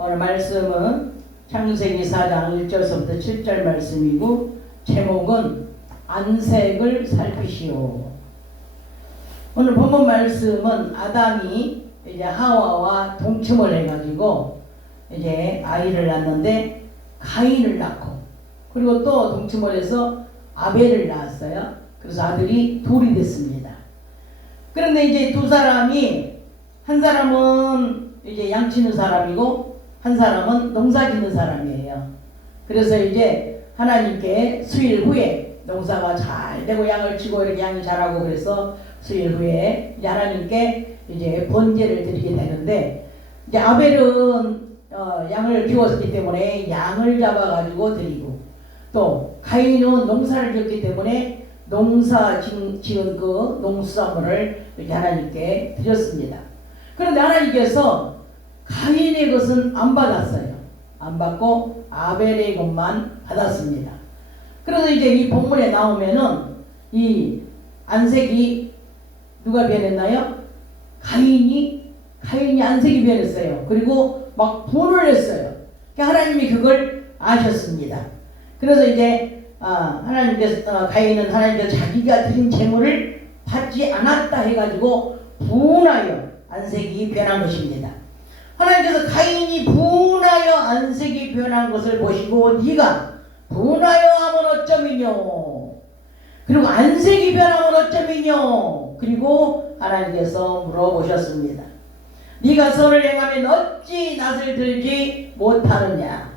오늘 말씀은 창세기 4장 1절부터 7절 말씀이고, 제목은 안색을 살피시오. 오늘 본문 말씀은 아담이 이제 하와와 동침을 해가지고 이제 아이를 낳는데, 가인을 낳고, 그리고 또 동침을 해서 아벨을 낳았어요. 그래서 아들이 둘이 됐습니다. 그런데 이제 두 사람이, 한 사람은 이제 양치는 사람이고 한 사람은 농사 짓는 사람이에요. 그래서 이제 하나님께 수일 후에 농사가 잘 되고 양을 치고 이렇게 양이 자라고, 그래서 수일 후에 이제 하나님께 이제 번제를 드리게 되는데, 이제 아벨은 양을 키웠기 때문에 양을 잡아가지고 드리고, 또 가인은 농사를 지었기 때문에 농사 지은 그 농수산물을 이렇게 하나님께 드렸습니다. 그런데 하나님께서 가인의 것은 안 받았어요. 안 받고 아벨의 것만 받았습니다. 그래서 이제 이 본문에 나오면은 이 안색이 누가 변했나요? 가인이 안색이 변했어요. 그리고 막 분을 했어요. 그러니까 하나님이 그걸 아셨습니다. 그래서 이제 하나님께서 가인은 하나님께서 자기가 드린 재물을 받지 않았다 해가지고 분하여 안색이 변한 것입니다. 하나님께서 가인이 분하여 안색이 변한 것을 보시고, 네가 분하여 하면 어쩌미뇨, 그리고 안색이 변하면 어쩌미뇨, 그리고 하나님께서 물어보셨습니다. 네가 선을 행하면 어찌 낯을 들지 못하느냐.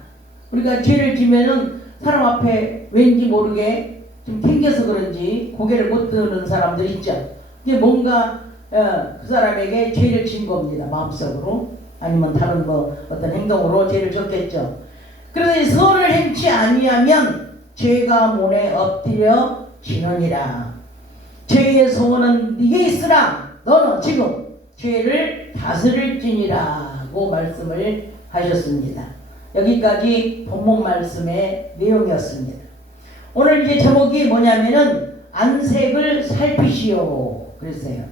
우리가 죄를 지면은 사람 앞에 왠지 모르게 좀 튕겨서 그런지 고개를 못 드는 사람들 있죠. 이게 뭔가 그 사람에게 죄를 진 겁니다. 마음속으로, 아니면 다른 어떤 행동으로 죄를 졌겠죠. 그런데 선을 행치 아니하면 죄가 문에 엎드려 지느니라. 죄의 소원은 네게 있으나 너는 지금 죄를 다스릴지니라고 말씀을 하셨습니다. 여기까지 본문 말씀의 내용이었습니다. 오늘 이제 제목이 뭐냐면은 안색을 살피시오 그랬어요.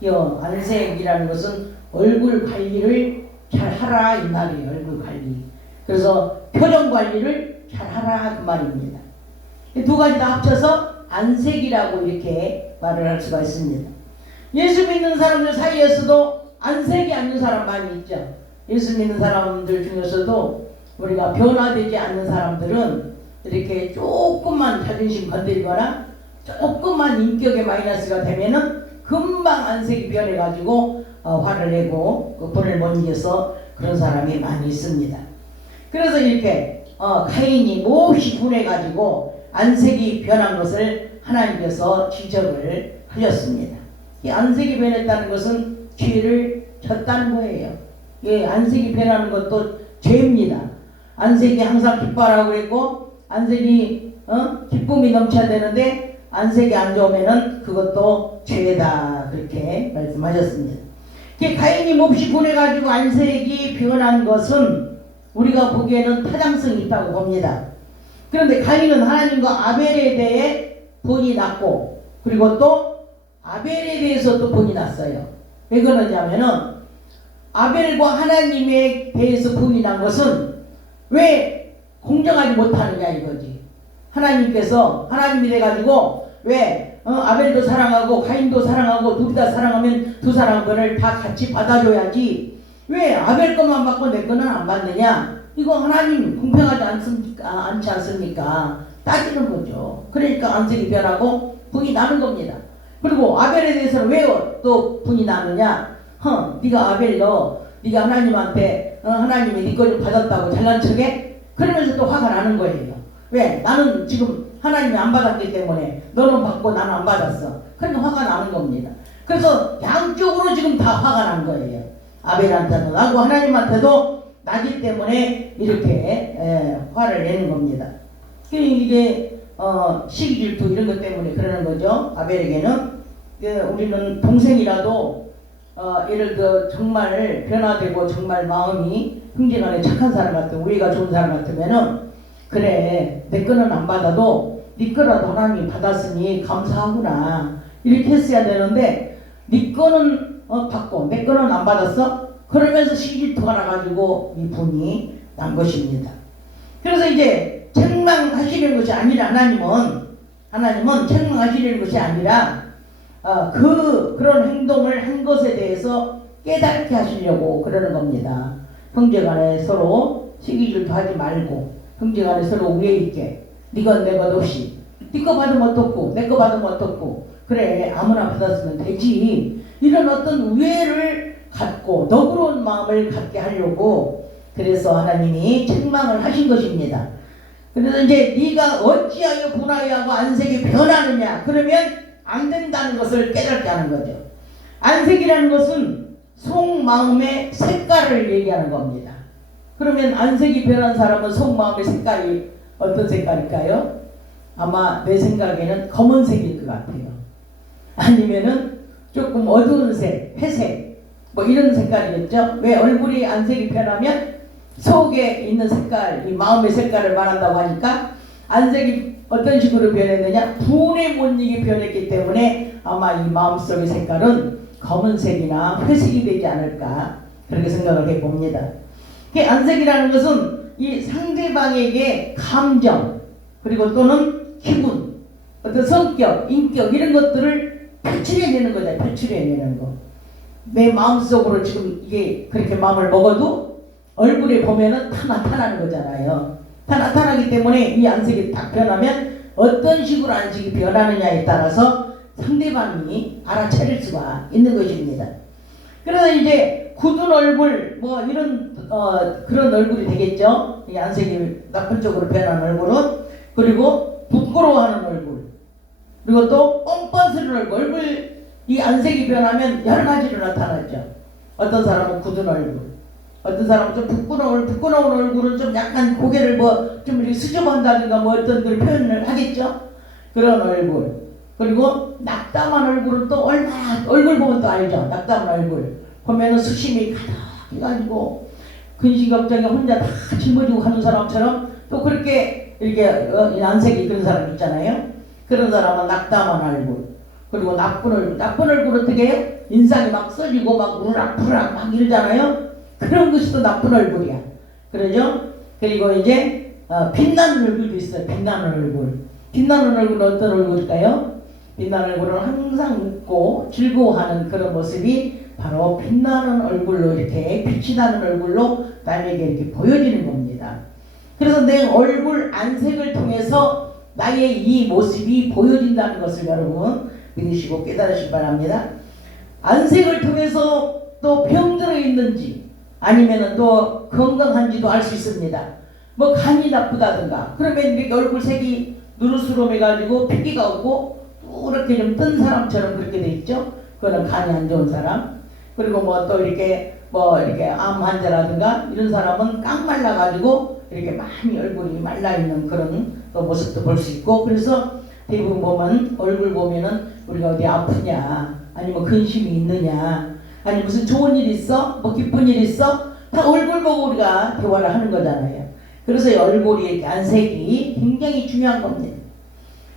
이 안색이라는 것은 얼굴 관리를 잘 하라 이 말이에요. 얼굴 관리. 그래서 표정 관리를 잘 하라 그 말입니다. 이 두 가지 다 합쳐서 안색이라고 이렇게 말을 할 수가 있습니다. 예수 믿는 사람들 사이에서도 안색이 않는 사람 많이 있죠. 예수 믿는 사람들 중에서도 우리가 변화되지 않는 사람들은 이렇게 조금만 자존심 건드리거나 조금만 인격에 마이너스가 되면은 금방 안색이 변해가지고 화를 내고 그 분을 못 이겨서 그런 사람이 많이 있습니다. 그래서 이렇게 가인이 몹시 분해가지고 안색이 변한 것을 하나님께서 지적을 하셨습니다. 이 안색이 변했다는 것은 죄를 졌다는 거예요. 예, 안색이 변하는 것도 죄입니다. 안색이 항상 기뻐하라고 그랬고, 안색이 기쁨이 넘쳐야 되는데 안색이 안 좋으면은 그것도 죄다 그렇게 말씀하셨습니다. 가인이 몹시 분해가지고 안색이 변한 것은 우리가 보기에는 타당성이 있다고 봅니다. 그런데 가인은 하나님과 아벨에 대해 분이 났고, 그리고 또 아벨에 대해서 또 분이 났어요. 왜 그러냐면은 아벨과 하나님에 대해서 분이 난 것은 왜 공정하지 못하느냐 이거지. 하나님께서 하나님이 돼가지고 왜 아벨도 사랑하고 가인도 사랑하고 둘 다 사랑하면 두 사람 거를 다 같이 받아줘야지, 왜 아벨 것만 받고 내 거는 안 받느냐. 이거 하나님 공평하지 않지 않습니까? 따지는 거죠. 그러니까 안색이 변하고 분이 나는 겁니다. 그리고 아벨에 대해서는 왜 또 분이 나느냐. 네가 아벨 네가 하나님한테 하나님이 네 거 좀 받았다고 잘난 척해? 그러면서 또 화가 나는 거예요. 왜? 나는 지금 하나님이 안 받았기 때문에 너는 받고 나는 안 받았어. 그러니까 화가 나는 겁니다. 그래서 양쪽으로 지금 다 화가 난 거예요. 아벨한테도 나고 하나님한테도 나기 때문에 이렇게 화를 내는 겁니다. 이게 시기 질투 이런 것 때문에 그러는 거죠. 아벨에게는. 우리는 동생이라도 예를 들어 정말 변화되고 정말 마음이 흥진하게 착한 사람 같은, 우리가 좋은 사람 같으면은, 그래 내 거는 안 받아도 네 거라도 하나님이 받았으니 감사하구나 이렇게 했어야 되는데, 네 거는 받고 내 거는 안 받았어? 그러면서 시질투가 나가지고 이 분이 난 것입니다. 그래서 이제 책망하시는 것이 아니라 하나님은 책망하시는 것이 아니라 그런 행동을 한 것에 대해서 깨닫게 하시려고 그러는 겁니다. 형제간에 서로 시기질투 하지 말고 형제간에 서로 우애 있게 네가 내 것 없이 네 거 받으면 어떻고 내 거 받으면 어떻고 그래 아무나 받았으면 되지 이런 어떤 우애를 갖고 너그러운 마음을 갖게 하려고 그래서 하나님이 책망을 하신 것입니다. 그래서 이제 네가 어찌하여 분하여하고 안색이 변하느냐 그러면 안 된다는 것을 깨닫게 하는 거죠. 안색이라는 것은 속마음의 색깔을 얘기하는 겁니다. 그러면 안색이 변한 사람은 속마음의 색깔이 어떤 색깔일까요? 아마 내 생각에는 검은색일 것 같아요. 아니면은 조금 어두운 색, 회색 뭐 이런 색깔이겠죠. 왜 얼굴이 안색이 변하면 속에 있는 색깔, 이 마음의 색깔을 말한다고 하니까 안색이 어떤 식으로 변했느냐? 분의 못 이기 변했기 때문에 아마 이 마음속의 색깔은 검은색이나 회색이 되지 않을까 그렇게 생각을 해봅니다. 안색이라는 것은 이 상대방에게 감정 그리고 또는 기분, 어떤 성격, 인격 이런 것들을 표출해내는 거죠. 표출해내는 거. 내 마음속으로 지금 이게 그렇게 마음을 먹어도 얼굴에 보면은 다 나타나는 거잖아요. 다 나타나기 때문에 이 안색이 딱 변하면 어떤 식으로 안색이 변하느냐에 따라서 상대방이 알아차릴 수가 있는 것입니다. 그래서 이제 굳은 얼굴 뭐 이런 그런 얼굴이 되겠죠. 이 안색이 나쁜 쪽으로 변한 얼굴은 그리고 부끄러워하는 얼굴 그리고 또 뻔뻔스러운 얼굴 이 안색이 변하면 여러 가지로 나타나죠. 어떤 사람은 굳은 얼굴 어떤 사람은 좀 부끄러운 얼굴은 좀 약간 고개를 뭐 좀 이렇게 수줍어한다든가 뭐 어떤 그런 표현을 하겠죠. 그런 얼굴 그리고 낙담한 얼굴은 또 얼마나 얼굴 보면 또 알죠. 낙담한 얼굴 보면은 수심이 가득 해가지고 근시걱정에 혼자 다 짊어지고 가는 사람처럼 또 그렇게 이렇게 안색이 그런 사람 있잖아요. 그런 사람은 낙담한 얼굴 그리고 나쁜 얼굴 어떻게 해요? 인상이 막 써지고 막 우락부락 막 이러잖아요. 그런 것이 또 나쁜 얼굴이야. 그러죠? 그리고 이제 빛나는 얼굴도 있어요. 빛나는 얼굴은 어떤 얼굴일까요? 빛나는 얼굴은 항상 웃고 즐거워하는 그런 모습이 바로 빛나는 얼굴로 이렇게 빛이 나는 얼굴로 남에게 이렇게 보여지는 겁니다. 그래서 내 얼굴 안색을 통해서 나의 이 모습이 보여진다는 것을 여러분 믿으시고 깨달으시기 바랍니다. 안색을 통해서 또 병들어 있는지 아니면은 또 건강한지도 알 수 있습니다. 뭐 간이 나쁘다든가 그러면 이렇게 얼굴 색이 누르스름해가지고 핏기가 없고 또 이렇게 좀 뜬 사람처럼 그렇게 돼 있죠. 그거는 간이 안 좋은 사람. 그리고 뭐 또 이렇게 암 환자라든가 이런 사람은 깡 말라가지고 이렇게 많이 얼굴이 말라 있는 그런 모습도 볼 수 있고 그래서 대부분 보면 얼굴 보면은 우리가 어디 아프냐 아니면 근심이 있느냐 아니 무슨 좋은 일 있어 뭐 기쁜 일 있어 다 얼굴 보고 우리가 대화를 하는 거잖아요. 그래서 이 얼굴이 이렇게 안색이 굉장히 중요한 겁니다.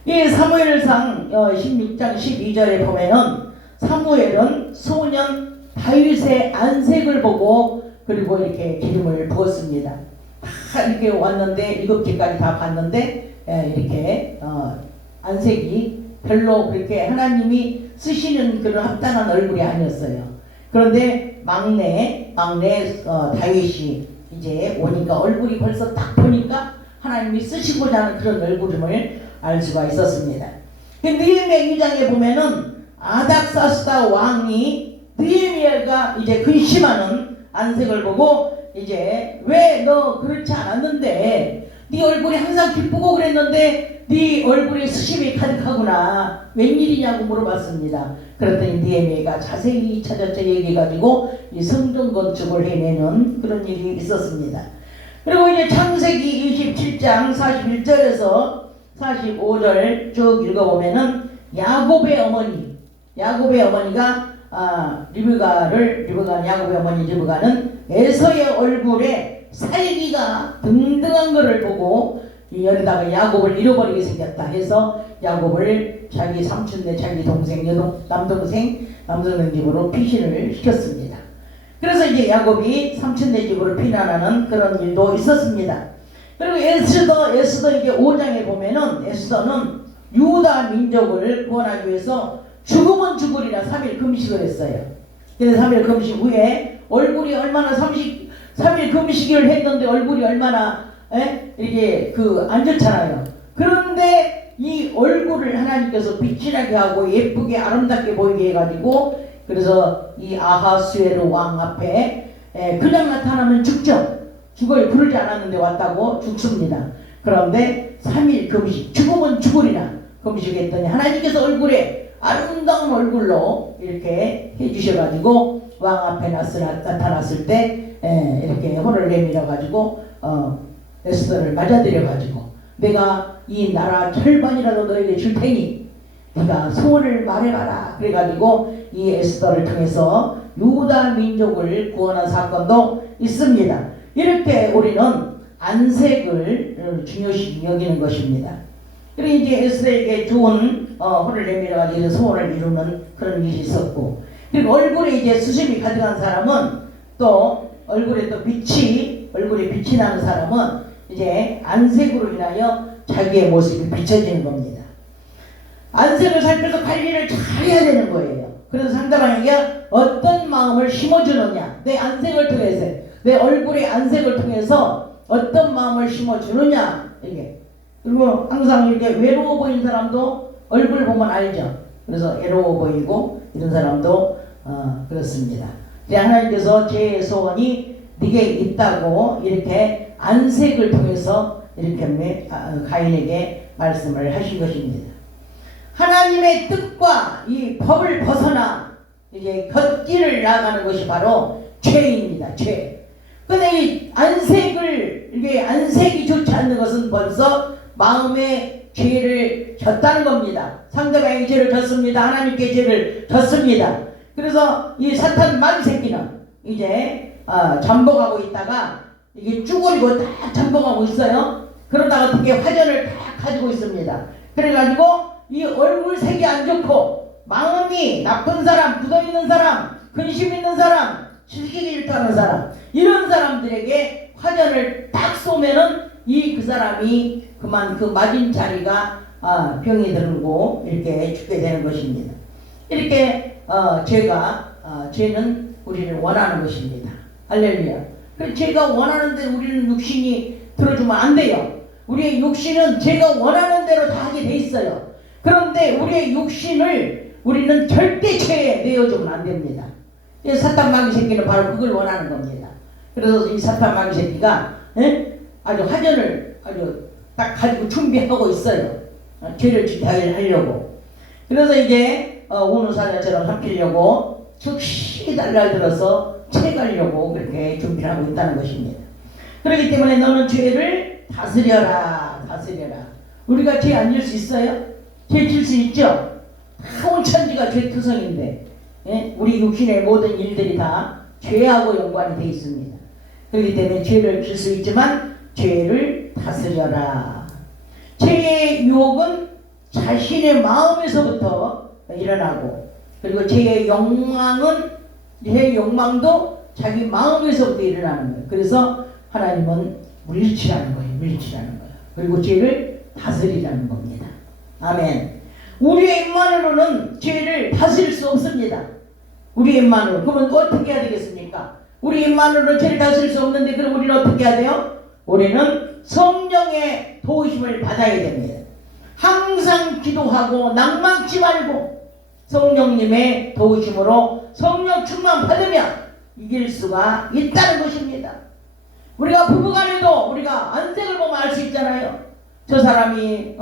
이 사무엘상 16장 12절에 보면은 사무엘은 소년 다윗의 안색을 보고 그리고 이렇게 기름을 부었습니다. 다 이렇게 왔는데 7개까지 다 봤는데 이렇게 안색이 별로 그렇게 하나님이 쓰시는 그런 합당한 얼굴이 아니었어요. 그런데 막내 다윗이 이제 오니까 얼굴이 벌써 딱 보니까 하나님이 쓰시고자 하는 그런 얼굴임을 알 수가 있었습니다. 느헤미야 2장에 보면은 아닥사스다 왕이 느헤미야가 이제 근심하는 안색을 보고 이제 왜 너 그렇지 않았는데 네 얼굴이 항상 기쁘고 그랬는데 네 얼굴에 수심이 가득하구나 웬일이냐고 물어봤습니다. 그랬더니 느헤미야가 자세히 찾아서 얘기해가지고 이 성전 건축을 해내는 그런 일이 있었습니다. 그리고 이제 창세기 27장 41절에서 45절 쭉 읽어보면은 야곱의 어머니가 야곱의 어머니 리브가는 에서의 얼굴에 살기가 등등한 것을 보고 여기다가 야곱을 잃어버리게 생겼다 해서 야곱을 자기 삼촌네 자기 동생 남동생 집으로 피신을 시켰습니다. 그래서 이제 야곱이 삼촌네 집으로 피난하는 그런 일도 있었습니다. 그리고 에스더 이제 5장에 보면은 에스더는 유다 민족을 구원하기 위해서 죽으면 죽으리라 3일 금식을 했어요. 그래서 3일 금식 후에 얼굴이 얼마나 3일 금식을 했는데 얼굴이 얼마나 이렇게 안 좋잖아요. 그런데 이 얼굴을 하나님께서 빛이 나게 하고 예쁘게 아름답게 보이게 해가지고 그래서 이 아하수에로 왕 앞에 그냥 나타나면 죽죠. 죽어요. 부르지 않았는데 왔다고 죽습니다. 그런데 3일 금식, 죽으면 죽으리라 금식했더니 하나님께서 얼굴에 아름다운 얼굴로 이렇게 해주셔가지고 왕 앞에 나타났을 때 이렇게 혼을 내밀어가지고 에스더를 맞아들여가지고 내가 이 나라 절반이라도 너에게 줄 테니 네가 소원을 말해봐라. 그래가지고 이 에스더를 통해서 유다 민족을 구원한 사건도 있습니다. 이렇게 우리는 안색을 중요시 여기는 것입니다. 그리고 이제 에스더에게 좋은 혼을 내밀어가지고 소원을 이루는 그런 일이 있었고, 그리고 얼굴에 이제 수심이 가득한 사람은 또 얼굴에 빛이 나는 사람은 이제 안색으로 인하여 자기의 모습이 비춰지는 겁니다. 안색을 살펴서 관리를 잘 해야 되는 거예요. 그래서 상대방에게 어떤 마음을 심어주느냐, 내 안색을 통해서, 내 얼굴의 안색을 통해서 어떤 마음을 심어주느냐, 이게. 그리고 항상 이렇게 외로워 보이는 사람도 얼굴 보면 알죠. 그래서 외로워 보이고 이런 사람도 그렇습니다. 하나님께서 제 소원이 네게 있다고 이렇게 안색을 통해서 이렇게 가인에게 말씀을 하신 것입니다. 하나님의 뜻과 이 법을 벗어나 이제 걷길을 나가는 것이 바로 죄입니다. 죄. 근데 이 안색이 좋지 않는 것은 벌써 마음의 죄를 졌다는 겁니다. 상대방의 죄를 졌습니다. 하나님께 죄를 졌습니다. 그래서 이 사탄 마귀 새끼는 이제 잠복하고 있다가 이게 쭈그리고 딱 잠복하고 있어요. 그러다가 어떻게 화전을 딱 가지고 있습니다. 그래가지고 이 얼굴색이 안 좋고 마음이 나쁜 사람, 굳어있는 사람, 근심 있는 사람, 실기를 일투하는 사람, 이런 사람들에게 화전을 딱 쏘면은 그 사람이 그만 그 맞은 자리가 병이 들고 이렇게 죽게 되는 것입니다. 이렇게 죄는 우리를 원하는 것입니다. 할렐루야. 그래서 죄가 원하는 대로 우리는 육신이 들어주면 안 돼요. 우리의 육신은 제가 원하는 대로 다 하게 돼 있어요. 그런데 우리의 육신을 우리는 절대 죄에 내어주면 안 됩니다. 사탄 마귀 새끼는 바로 그걸 원하는 겁니다. 그래서 이 사탄 마귀 새끼가 아주 화전을 아주 딱 가지고 준비하고 있어요. 죄를 지탱을 하려고. 그래서 이제 운우사자처럼 삼키려고 즉시 달라들어서 채가려고 그렇게 준비를 하고 있다는 것입니다. 그렇기 때문에 너는 죄를 다스려라. 우리가 죄 안 질 수 있어요? 죄 질 수 있죠? 다 온천지가 죄투성인데 우리 육신의 모든 일들이 다 죄하고 연관이 되어 있습니다. 그렇기 때문에 죄를 질 수 있지만 죄를 다스려라. 죄의 유혹은 자신의 마음에서부터 일어나고, 그리고 죄의 욕망도 자기 마음에서부터 일어나는 거예요. 그래서 하나님은 물리치라는 거예요. 그리고 죄를 다스리라는 겁니다. 아멘. 우리의 입만으로는 죄를 다스릴 수 없습니다. 우리의 입만으로. 그러면 어떻게 해야 되겠습니까? 우리의 입만으로 죄를 다스릴 수 없는데 그럼 우리는 어떻게 해야 돼요? 우리는 성령의 도우심을 받아야 됩니다. 항상 기도하고 낭만치 말고 성령님의 도우심으로 성령 충만 받으면 이길 수가 있다는 것입니다. 우리가 부부간에도 우리가 안색을 보면 알 수 있잖아요. 저 사람이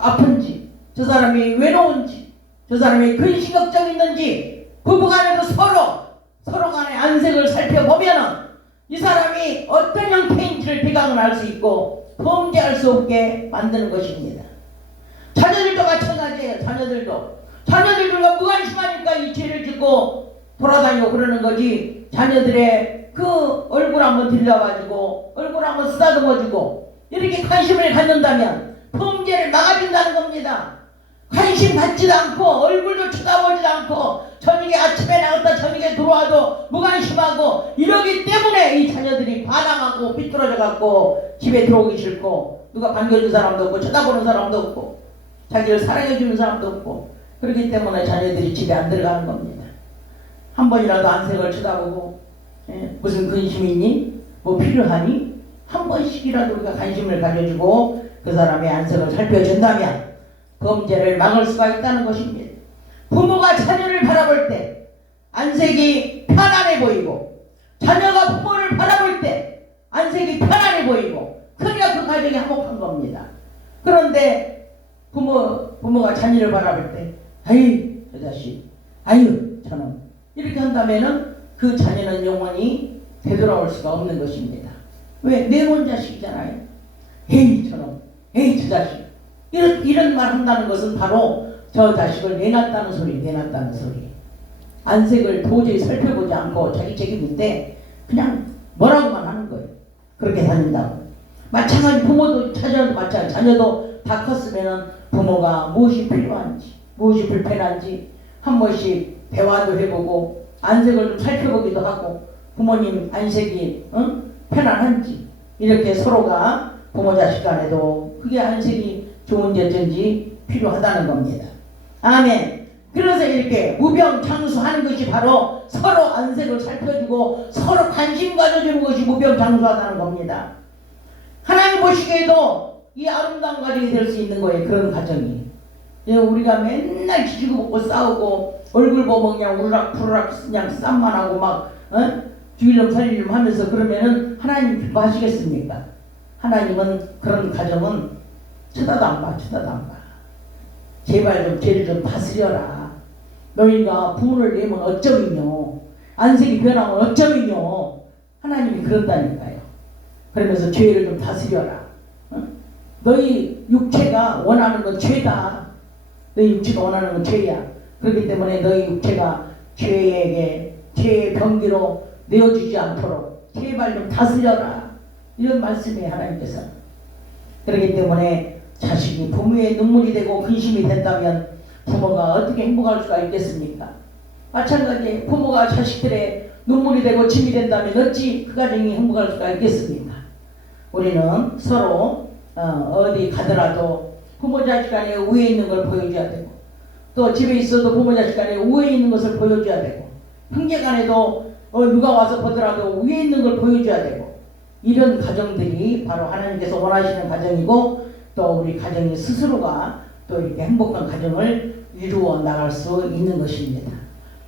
아픈지, 저 사람이 외로운지, 저 사람이 근심 걱정 있는지, 부부간에도 서로 간의 안색을 살펴보면 이 사람이 어떤 형태인지를 대강을 알 수 있고 범죄할 수 없게 만드는 것입니다. 자녀들도 마찬가지예요. 자녀들도 무관심하니까 이 죄를 짓고 돌아다니고 그러는 거지. 자녀들의 그 얼굴 한번 들려가지고 얼굴 한번 쓰다듬어주고 이렇게 관심을 갖는다면 범죄를 막아준다는 겁니다. 관심 갖지도 않고 얼굴도 쳐다보지도 않고 저녁에 아침에 나갔다 저녁에 들어와도 무관심하고 이러기 때문에 이 자녀들이 반항하고 삐뚤어져 갖고 집에 들어오기 싫고 누가 반겨준 사람도 없고 쳐다보는 사람도 없고 자기를 사랑해주는 사람도 없고 그렇기 때문에 자녀들이 집에 안 들어가는 겁니다. 한 번이라도 안색을 쳐다보고 무슨 근심이 있니? 뭐 필요하니? 한 번씩이라도 우리가 관심을 가져주고 그 사람의 안색을 살펴준다면 범죄를 막을 수가 있다는 것입니다. 부모가 자녀를 바라볼 때 안색이 편안해 보이고 자녀가 부모를 바라볼 때 안색이 편안해 보이고 그래야 그 가정이 화목한 겁니다. 그런데 부모가 자녀를 바라볼 때 아유 저 자식 아유 저놈 이렇게 한다면은 그 자녀는 영원히 되돌아올 수가 없는 것입니다. 왜? 내 본 자식이잖아요. 에이 저놈 에이 저 자식 이런 말 한다는 것은 바로 저 자식을 내놨다는 소리. 안색을 도저히 살펴보지 않고 자기 책임인데 그냥 뭐라고만 하는 거예요. 그렇게 다닌다고. 마찬가지 부모도 자녀도 마찬가지. 자녀도 다 컸으면은 부모가 무엇이 필요한지 무엇이 불편한지 한 번씩 대화도 해보고 안색을 좀 살펴보기도 하고 부모님 안색이 편안한지 이렇게 서로가 부모 자식 간에도 그게 안색이 좋은지 어쩐지 필요하다는 겁니다. 아멘. 그래서 이렇게 무병장수하는 것이 바로 서로 안색을 살펴주고 서로 관심 가져주는 것이 무병장수하다는 겁니다. 하나님 보시기에도 이 아름다운 가정이 될 수 있는 거예요. 그런 가정이. 우리가 맨날 지지고 먹고 싸우고 얼굴 보면 그냥 우르락푸르락 그냥 쌈만 하고 막 주일름 살일름 하면서 그러면은 하나님 기뻐하시겠습니까? 하나님은 그런 가정은 쳐다도 안 봐. 제발 좀 죄를 좀 다스려라. 너희가 부모를 내면 어쩌이뇨. 안색이 변하면 어쩌이뇨. 하나님이 그런다니까요. 그러면서 죄를 좀 다스려라. 너희 육체가 원하는 건 죄다. 너희 육체가 원하는 건 죄야. 그렇기 때문에 너희 육체가 죄의 병기로 내어주지 않도록 제발 좀 다스려라. 이런 말씀이에요. 하나님께서. 그렇기 때문에 자식이 부모의 눈물이 되고 근심이 된다면 부모가 어떻게 행복할 수가 있겠습니까? 마찬가지 부모가 자식들의 눈물이 되고 짐이 된다면 어찌 그 가정이 행복할 수가 있겠습니까? 우리는 서로 어디 가더라도 부모 자식 간에 우애 있는 걸 보여줘야 되고 또 집에 있어도 부모 자식 간에 우애 있는 것을 보여줘야 되고 형제 간에도 누가 와서 보더라도 우애 있는 걸 보여줘야 되고 이런 가정들이 바로 하나님께서 원하시는 가정이고 또 우리 가정이 스스로가 또 이렇게 행복한 가정을 이루어 나갈 수 있는 것입니다.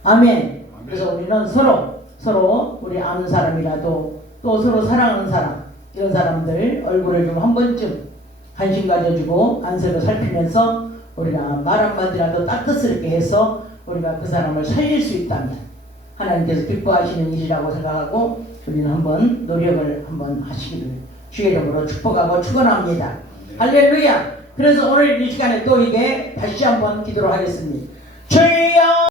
아멘. 그래서 우리는 서로 우리 아는 사람이라도 또 서로 사랑하는 사람 이런 사람들 얼굴을 좀 한 번쯤 관심 가져주고 안색을 살피면서 우리가 말 한마디라도 따뜻스럽게 해서 우리가 그 사람을 살릴 수 있다면 하나님께서 기뻐하시는 일이라고 생각하고 우리는 한번 노력을 한번 하시기를 주의 이름으로 축복하고 축원합니다. 할렐루야. 그래서 오늘 이 시간에 또 이게 다시 한번 기도를 하겠습니다. 주여